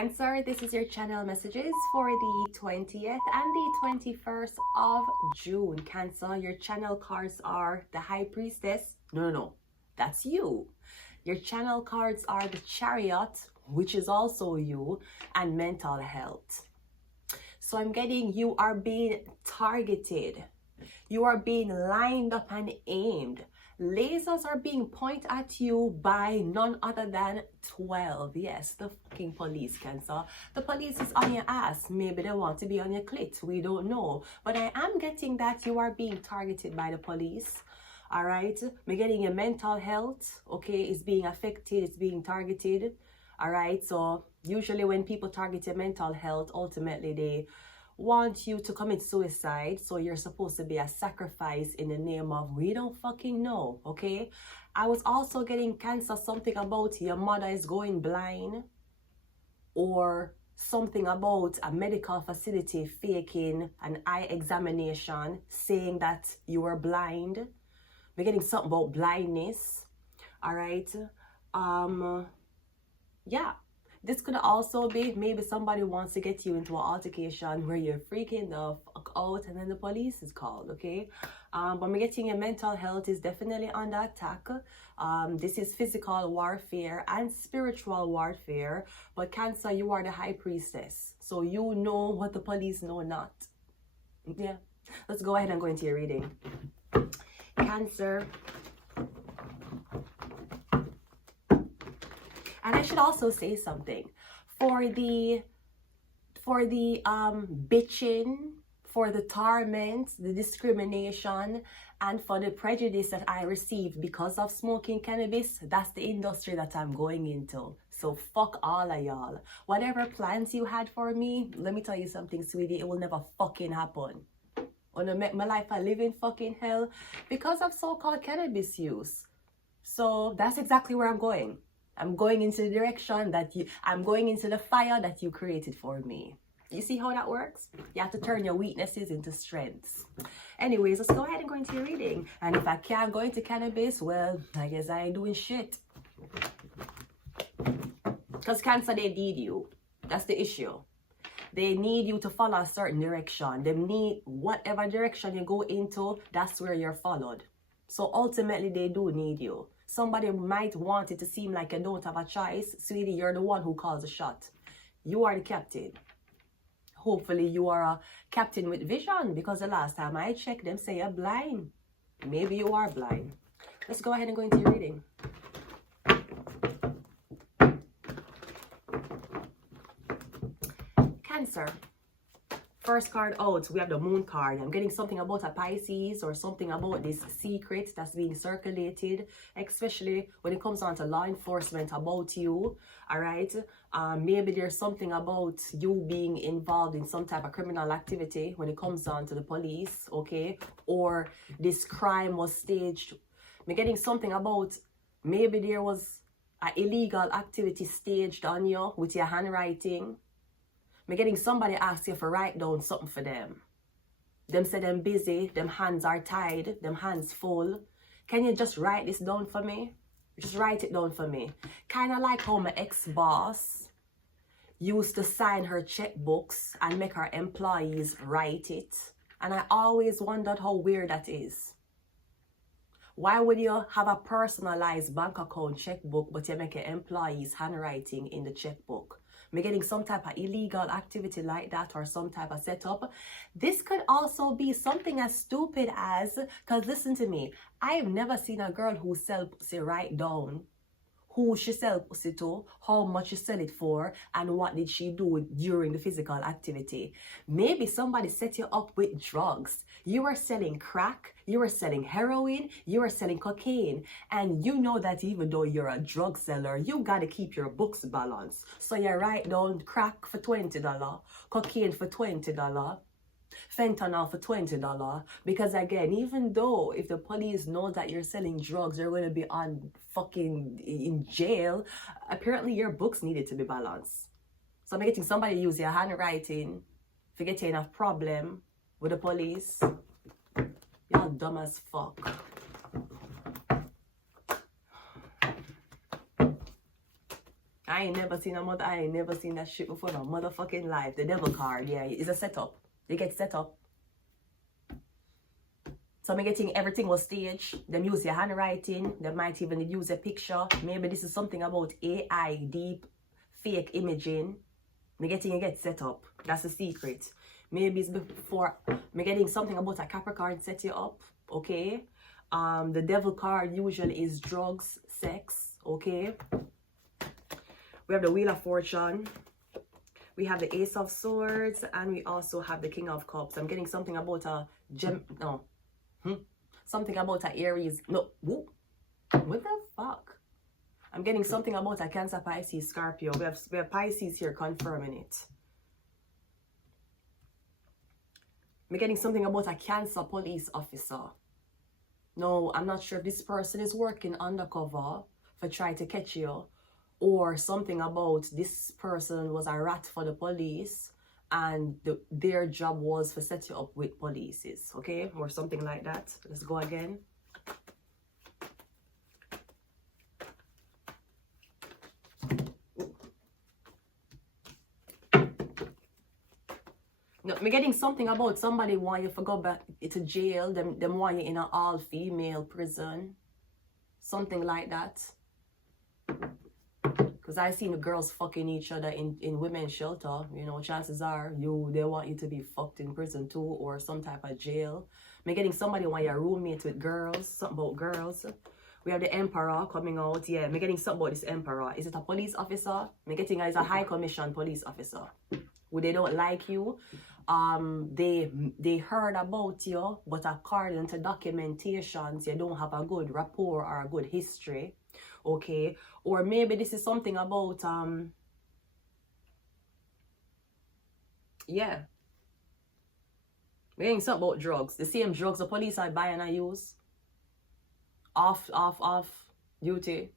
Cancer, this is your channel messages for the 20th and the 21st of June. Cancer, your channel cards are the High Priestess. No, that's you. Your channel cards are the Chariot, which is also you, and mental health. So I'm getting you are being targeted. You are being lined up and aimed. Lasers are being pointed at you by none other than 12. Yes, the fucking police, Cancer. The police is on your ass. Maybe they want to be on your clit. We don't know. But I am getting that you are being targeted by the police. All right? We're getting your mental health, okay, is being affected. It's being targeted. All right? So usually when people target your mental health, ultimately they want you to commit suicide, so you're supposed to be a sacrifice in the name of we don't fucking know. Okay, I was also getting Cancer something about your mother is going blind, or something about a medical facility faking an eye examination saying that you were blind. We're getting something about blindness. All right, yeah. This could also be maybe somebody wants to get you into an altercation where you're freaking the fuck out and then the police is called, okay? But I'm getting your mental health is definitely under attack. This is physical warfare and spiritual warfare. But Cancer, you are the High Priestess. So you know what the police know not. Yeah. Let's go ahead and go into your reading. Cancer. And I should also say something for the bitching, for the torment, the discrimination, and for the prejudice that I received because of smoking cannabis. That's the industry that I'm going into. So fuck all of y'all. Whatever plans you had for me, let me tell you something, sweetie, it will never fucking happen. Wanna make my life a living fucking hell because of so-called cannabis use. So that's exactly where I'm going. I'm going into the direction that I'm going into the fire that you created for me. You see how that works? You have to turn your weaknesses into strengths. Anyways, let's go ahead and go into your reading. And if I can't go into cannabis, well, I guess I ain't doing shit. Because Cancer, they need you. That's the issue. They need you to follow a certain direction. They need whatever direction you go into, that's where you're followed. So ultimately, they do need you. Somebody might want it to seem like you don't have a choice. Sweetie, you're the one who calls the shot. You are the captain. Hopefully, you are a captain with vision, because the last time I checked, them say you're blind. Maybe you are blind. Let's go ahead and go into your reading. Cancer. First card out, we have the Moon card. I'm getting something about a Pisces or something about this secret that's being circulated, especially when it comes on to law enforcement about you. All right. Maybe there's something about you being involved in some type of criminal activity when it comes on to the police. Okay. Or this crime was staged. I'm getting something about maybe there was an illegal activity staged on you with your handwriting. I'm getting somebody ask you for write down something for them. Them say them busy, them hands are tied, them hands full. Can you just write this down for me? Just write it down for me. Kind of like how my ex-boss used to sign her checkbooks and make her employees write it. And I always wondered how weird that is. Why would you have a personalized bank account checkbook, but you make your employees handwriting in the checkbook? I'm getting some type of illegal activity like that, or some type of setup. This could also be something as stupid as, because listen to me, I've never seen a girl who sell pussy write down who she sell pussy to, how much she sell it for, and what did she do during the physical activity. Maybe somebody set you up with drugs. You are selling crack, you are selling heroin, you are selling cocaine, and you know that even though you're a drug seller, you gotta keep your books balanced. So you write down crack for $20, cocaine for $20, fentanyl for $20, because again, even though if the police know that you're selling drugs, you're going to be on fucking in jail, apparently your books needed to be balanced. So I'm getting somebody use your handwriting if you get enough problem with the police. Y'all dumb as fuck. I ain't never seen that shit before in my motherfucking life. The devil card, yeah, it's a setup. They get set up. So I'm getting everything was staged. Them use your handwriting. They might even use a picture. Maybe this is something about AI, deep fake imaging. Me getting it get set up. That's the secret. Maybe it's before me getting something about a Capricorn set you up. Okay. The devil card usually is drugs, sex. Okay. We have the Wheel of Fortune. We have the Ace of Swords, and we also have the King of Cups. I'm getting something about a something about a Aries. No, whoop. What the fuck? I'm getting something about a Cancer, Pisces, Scorpio. We have Pisces here confirming it. I'm getting something about a Cancer police officer. No, I'm not sure if this person is working undercover for trying to catch you, or something about this person was a rat for the police and their job was to set you up with polices, okay? Or something like that. Let's go again. No, I'm getting something about somebody want you to go back to jail. Them want you in an all-female prison. Something like that. Because I seen the girls fucking each other in women's shelter. You know, chances are they want you to be fucked in prison too, or some type of jail. I'm getting somebody want you roommate with girls. Something about girls. We have the Emperor coming out. Yeah, I'm getting something about this Emperor. Is it a police officer? I'm getting it's a high commission police officer. Who they don't like you. They heard about you, but according to documentations, you don't have a good rapport or a good history. Okay, or maybe this is something about yeah, we're getting something about drugs. The same drugs the police are buying and use. Off duty.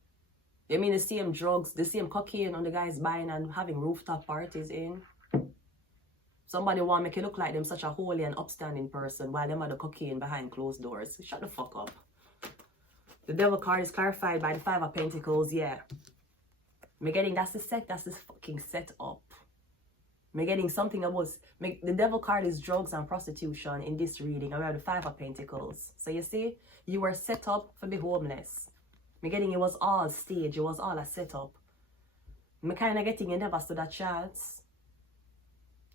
You mean the same drugs, the same cocaine on the guys buying and having rooftop parties in. Somebody want to make you look like them such a holy and upstanding person while them are the cocaine behind closed doors. Shut the fuck up. The devil card is clarified by the Five of Pentacles, yeah. I'm getting that's this fucking set up. I'm getting something about the devil card is drugs and prostitution in this reading. I have the Five of Pentacles. So you see, you were set up for the homeless. I'm getting it was all staged, it was all a setup. I'm kind of getting you never stood a chance.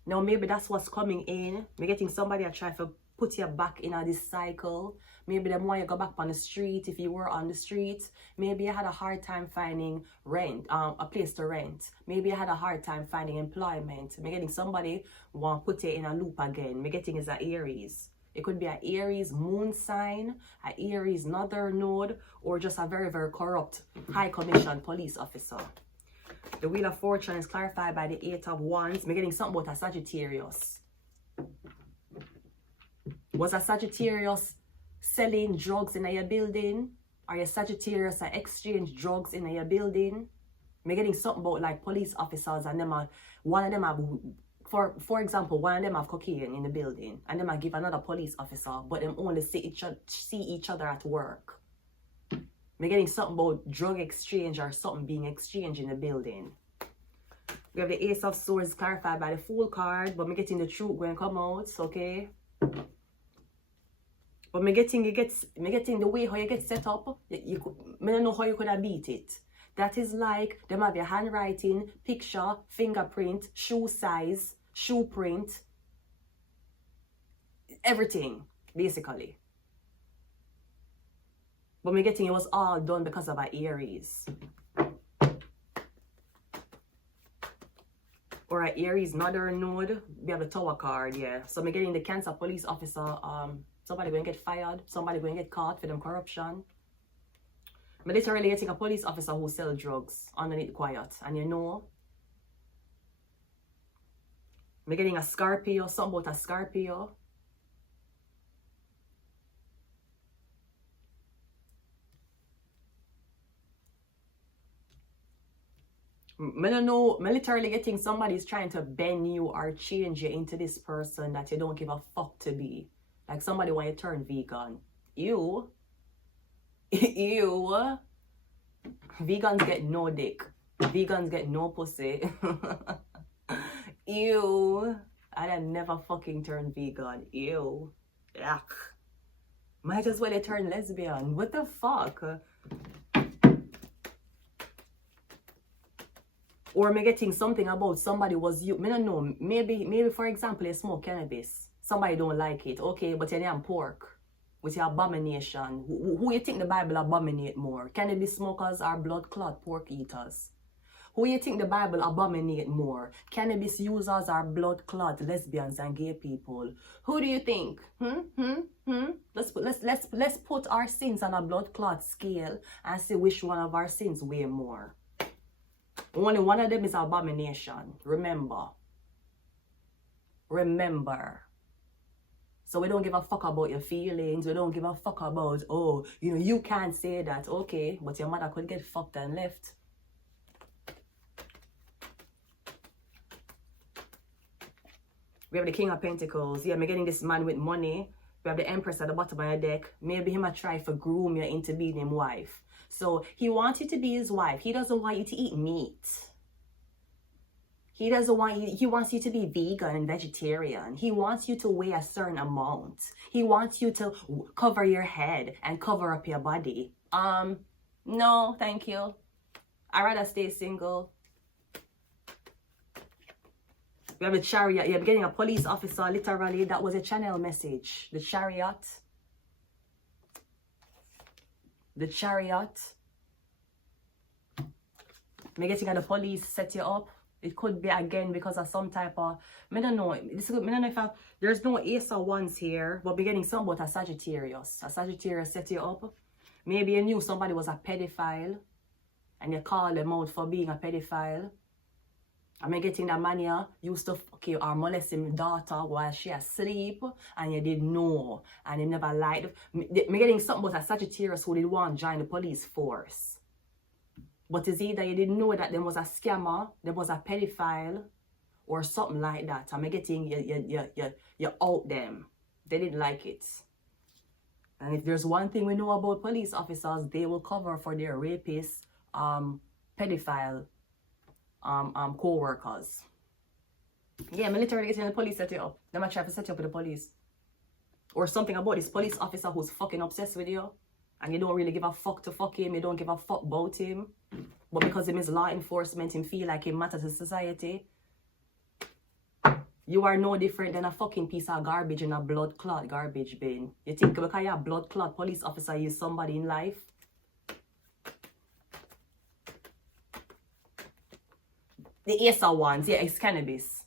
Now maybe that's what's coming in. I'm getting somebody that try to put you back in this cycle. Maybe them want you go back on the street if you were on the street. Maybe you had a hard time finding rent, a place to rent. Maybe you had a hard time finding employment. I'm getting somebody want to put you in a loop again. I'm getting is an Aries. It could be an Aries moon sign, an Aries northern node, or just a very, very corrupt high commission police officer. The Wheel of Fortune is clarified by the Eight of Wands. I'm getting something about a Sagittarius. Was a Sagittarius selling drugs in your building? Are you Sagittarius that exchange drugs in your building? I'm getting something about like police officers and them are, one of them have, for example, one of them have cocaine in the building and them I give another police officer, but them only see each other at work. I'm getting something about drug exchange or something being exchanged in the building. We have the Ace of Swords clarified by the Fool card, but I'm getting the truth going to come out, okay? But me getting the way how you get set up, I don't know how you could have beat it. That is like, them have your handwriting, picture, fingerprint, shoe size, shoe print, everything, basically. But me getting it was all done because of our Aries. Or our Aries northern node, we have the Tower card, yeah. So me getting the Cancer police officer, somebody going to get fired, somebody going to get caught for them corruption. I'm literally getting a police officer who sells drugs underneath quiet. And you know, I'm getting a Scorpio, something about a Scorpio. I don't know, I'm literally getting somebody's trying to bend you or change you into this person that you don't give a fuck to be. Like somebody want you to turn vegan. Ew. Ew. Vegans get no dick. Vegans get no pussy. Ew. I'd never fucking turn vegan. Ew. Yuck. Might as well turn lesbian. What the fuck? Or me getting something about somebody was you. Me don't know. Maybe for example, you smoke cannabis. Somebody don't like it. Okay, but you name pork. With your abomination. Who you think the Bible abominate more? Cannabis smokers or blood clot pork eaters? Who you think the Bible abominate more? Cannabis users or blood clot lesbians and gay people? Who do you think? Let's put our sins on a blood clot scale and see which one of our sins weigh more. Only one of them is abomination. Remember. So we don't give a fuck about your feelings. We don't give a fuck about, oh, you know, you can't say that. Okay, but your mother could get fucked and left. We have the King of Pentacles. Yeah, I'm getting this man with money. We have the Empress at the bottom of your deck. Maybe he might try to groom you into being his wife. So he wants you to be his wife. He doesn't want you to eat meat. He doesn't want you, he wants you to be vegan and vegetarian. He wants you to weigh a certain amount. He wants you to cover your head and cover up your body. No, thank you. I'd rather stay single. We have a chariot. You're getting a police officer, literally. That was a channel message. The chariot. The chariot. I'm getting the police set you up. It could be again because of some type of, I don't know. I don't know if there's no Ace of Wands here, but we're getting something about a Sagittarius. A Sagittarius set you up. Maybe you knew somebody was a pedophile and you call them out for being a pedophile. I'm getting that man here used to fuck you or molest his daughter while she asleep and you didn't know and you never lied. I'm getting something about a Sagittarius who did want to join the police force. But it's either you didn't know that there was a scammer, there was a pedophile, or something like that. I'm getting you out them. They didn't like it. And if there's one thing we know about police officers, they will cover for their rapists, pedophile, co-workers. Yeah, I'm literally getting the police set you up. They might try to set you up with the police. Or something about this police officer who's fucking obsessed with you. And you don't really give a fuck to fuck him. You don't give a fuck about him. But because him is law enforcement, him feel like he matters to society. You are no different than a fucking piece of garbage in a blood clot garbage bin. You think because you're a blood clot police officer, you're somebody in life? The Ace of Wands, yeah, it's cannabis.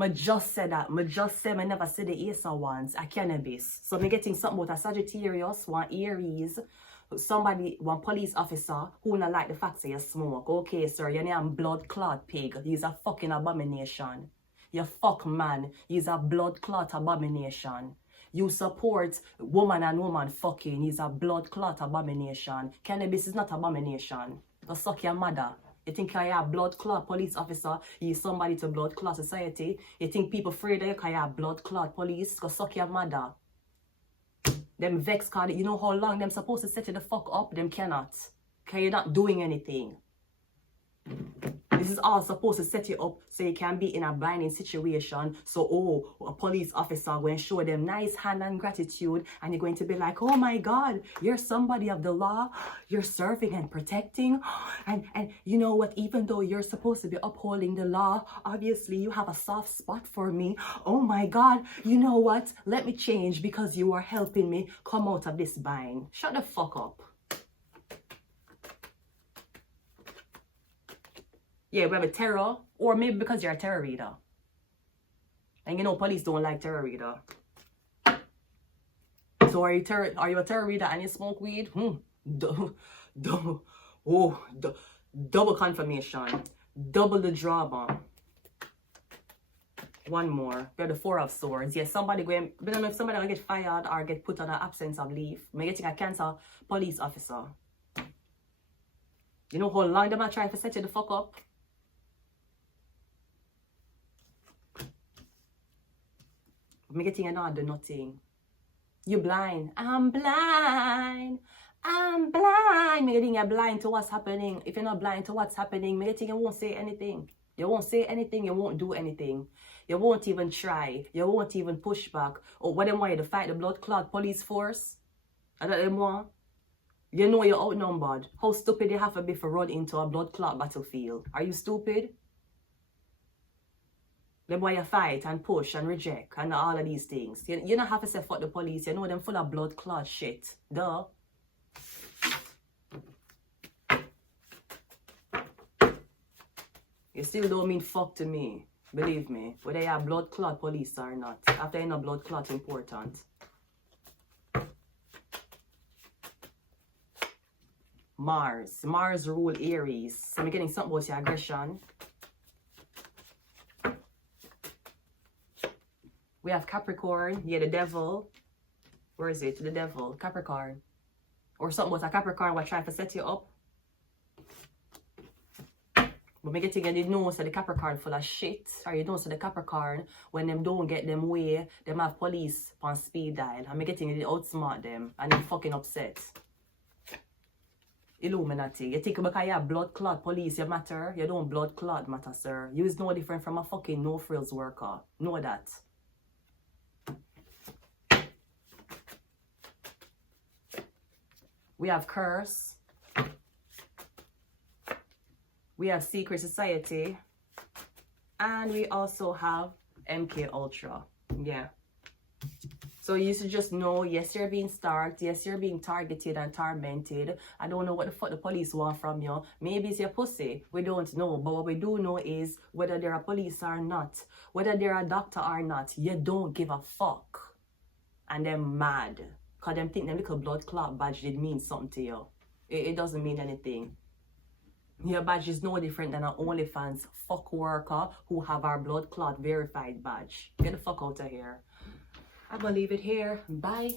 I just said that. I just said I never said the Ace of Wands, a cannabis. So I'm getting something about a Sagittarius, one Aries, somebody, one police officer who not like the fact that you smoke. Okay, sir, your name blood clot pig. He's a fucking abomination. You fuck man. He's a blood clot abomination. You support woman and woman fucking. He's a blood clot abomination. Cannabis is not abomination. Go suck your mother. You think you're a blood clot police officer, you're somebody to blood clot society. You think people afraid of you because you're a blood clot police, go suck your mother. Them vex card, you know how long them supposed to set you the fuck up? Them cannot. Because you're not doing anything. This is all supposed to set you up so you can be in a blinding situation. So, oh, a police officer going to show them nice hand and gratitude. And you're going to be like, oh my God, you're somebody of the law. You're serving and protecting. And you know what? Even though you're supposed to be upholding the law, obviously you have a soft spot for me. Oh my God, you know what? Let me change because you are helping me come out of this bind. Shut the fuck up. Yeah, we have a terror, or maybe because you're a terror reader. And you know, police don't like terror reader. So are you a terror reader and you smoke weed? Double confirmation. Double the drama. One more. We have the Four of Swords. Yeah, somebody going, I don't know if somebody will get fired or get put on an absence of leave. I'm getting a Cancer police officer. You know how long they might try to set you the fuck up? I'm getting another nothing. You're blind. I'm blind. I'm blind. Me think you're blind to what's happening. If you're not blind to what's happening, me think you won't say anything. You won't say anything, you won't do anything. You won't even try. You won't even push back. Or what them want you to fight the blood clot police force? And that them want? You know you're outnumbered. How stupid you have to be for run into a blood clot battlefield? Are you stupid? Them why you fight and push and reject and all of these things. You don't have to say fuck the police. You know them full of blood clot shit. Duh. You still don't mean fuck to me. Believe me. Whether you have blood clot police or not. After you know blood clot important. Mars rule Aries. So I'm getting something about your aggression. We have Capricorn. Yeah, the devil. Where is it? The devil. Capricorn. Or something about a Capricorn what trying to set you up. But me getting the nose of the Capricorn full of shit. Or you know, so the Capricorn, when them don't get them way, them have police on speed dial. And me getting it outsmart them. And them fucking upset. Illuminati. You think because you have blood clot police, you matter? You don't blood clot matter, sir. You is no different from a fucking no frills worker. Know that. We have Curse. We have Secret Society. And we also have MK Ultra. Yeah. So you should just know, yes, you're being stalked. Yes, you're being targeted and tormented. I don't know what the fuck the police want from you. Maybe it's your pussy. We don't know. But what we do know is whether they're a police or not, whether they're a doctor or not, you don't give a fuck. And they're mad. Because them think them little blood clot badge did mean something to you. It doesn't mean anything. Your badge is no different than an OnlyFans fuck worker who have our blood clot verified badge. Get the fuck out of here. I'm gonna leave it here. Bye.